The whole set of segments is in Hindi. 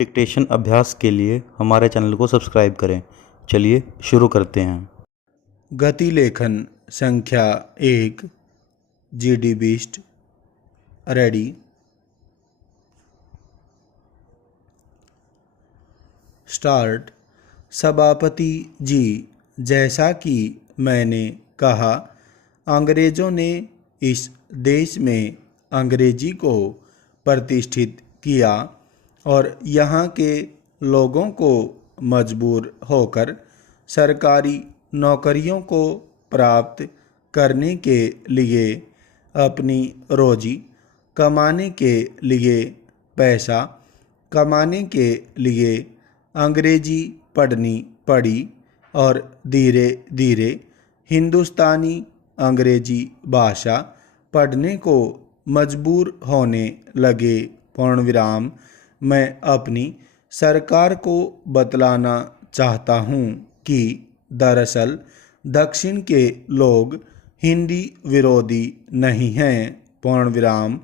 डिक्टेशन अभ्यास के लिए हमारे चैनल को सब्सक्राइब करें। चलिए शुरू करते हैं। गति लेखन संख्या 1 GD बीस्ट रेडी। स्टार्ट। सभापति जी, जैसा कि मैंने कहा, अंग्रेज़ों ने इस देश में अंग्रेजी को प्रतिष्ठित किया और यहाँ के लोगों को मजबूर होकर सरकारी नौकरियों को प्राप्त करने के लिए अपनी रोजी कमाने के लिए, पैसा कमाने के लिए अंग्रेजी पढ़नी पड़ी और धीरे धीरे हिंदुस्तानी अंग्रेजी भाषा पढ़ने को मजबूर होने लगे। पूर्णविराम। मैं अपनी सरकार को बतलाना चाहता हूँ कि दरअसल दक्षिण के लोग हिंदी विरोधी नहीं हैं। पूर्णविराम।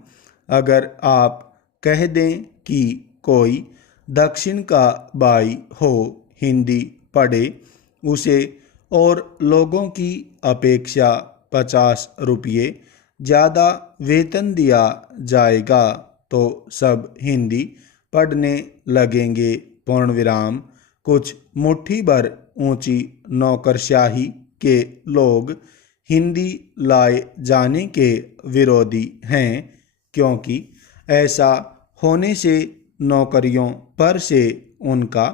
अगर आप कह दें कि कोई दक्षिण का भाई हो हिंदी पढ़े, उसे और लोगों की अपेक्षा 50 रुपये ज़्यादा वेतन दिया जाएगा तो सब हिंदी पढ़ने लगेंगे। पूर्णविराम। कुछ मुट्ठी भर ऊंची नौकरशाही के लोग हिंदी लाए जाने के विरोधी हैं, क्योंकि ऐसा होने से नौकरियों पर से उनका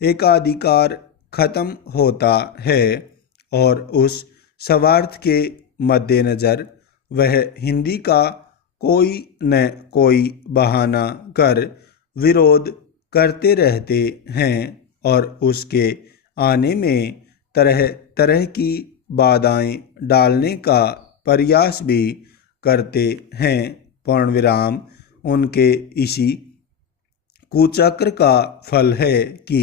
एकाधिकार खत्म होता है और उस स्वार्थ के मद्देनज़र वह हिंदी का कोई न कोई बहाना कर विरोध करते रहते हैं और उसके आने में तरह तरह की बाधाएं डालने का प्रयास भी करते हैं। पूर्णविराम। उनके इसी कुचक्र का फल है कि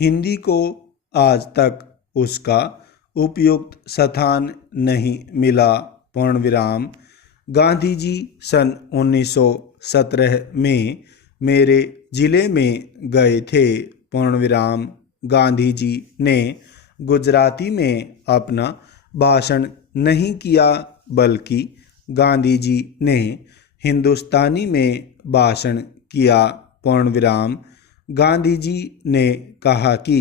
हिंदी को आज तक उसका उपयुक्त स्थान नहीं मिला। पूर्णविराम। गांधी जी सन 1917 में मेरे ज़िले में गए थे। पूर्णविराम। गांधी जी ने गुजराती में अपना भाषण नहीं किया, बल्कि गांधी जी ने हिंदुस्तानी में भाषण किया। पूर्णविराम। गांधी जी ने कहा कि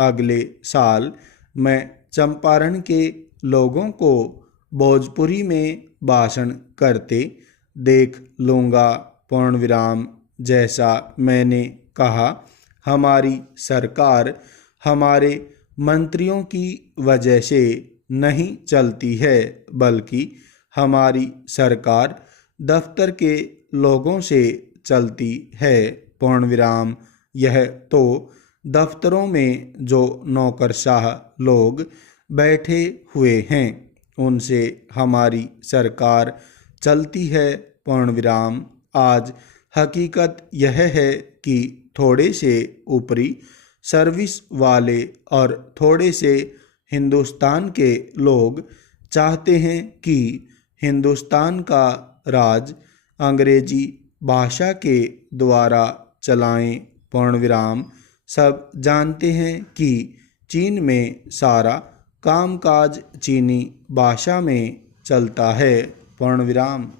अगले साल मैं चंपारण के लोगों को भोजपुरी में भाषण करते देख लूँगा। पूर्णविराम। जैसा मैंने कहा, हमारी सरकार हमारे मंत्रियों की वजह से नहीं चलती है, बल्कि हमारी सरकार दफ्तर के लोगों से चलती है। पूर्णविराम। यह तो दफ्तरों में जो नौकरशाह लोग बैठे हुए हैं, उनसे हमारी सरकार चलती है। पूर्णविराम। आज हकीकत यह है कि थोड़े से ऊपरी सर्विस वाले और थोड़े से हिंदुस्तान के लोग चाहते हैं कि हिंदुस्तान का राज अंग्रेजी भाषा के द्वारा चलाएं। पूर्णविराम। सब जानते हैं कि चीन में सारा कामकाज चीनी भाषा में चलता है। पूर्णविराम।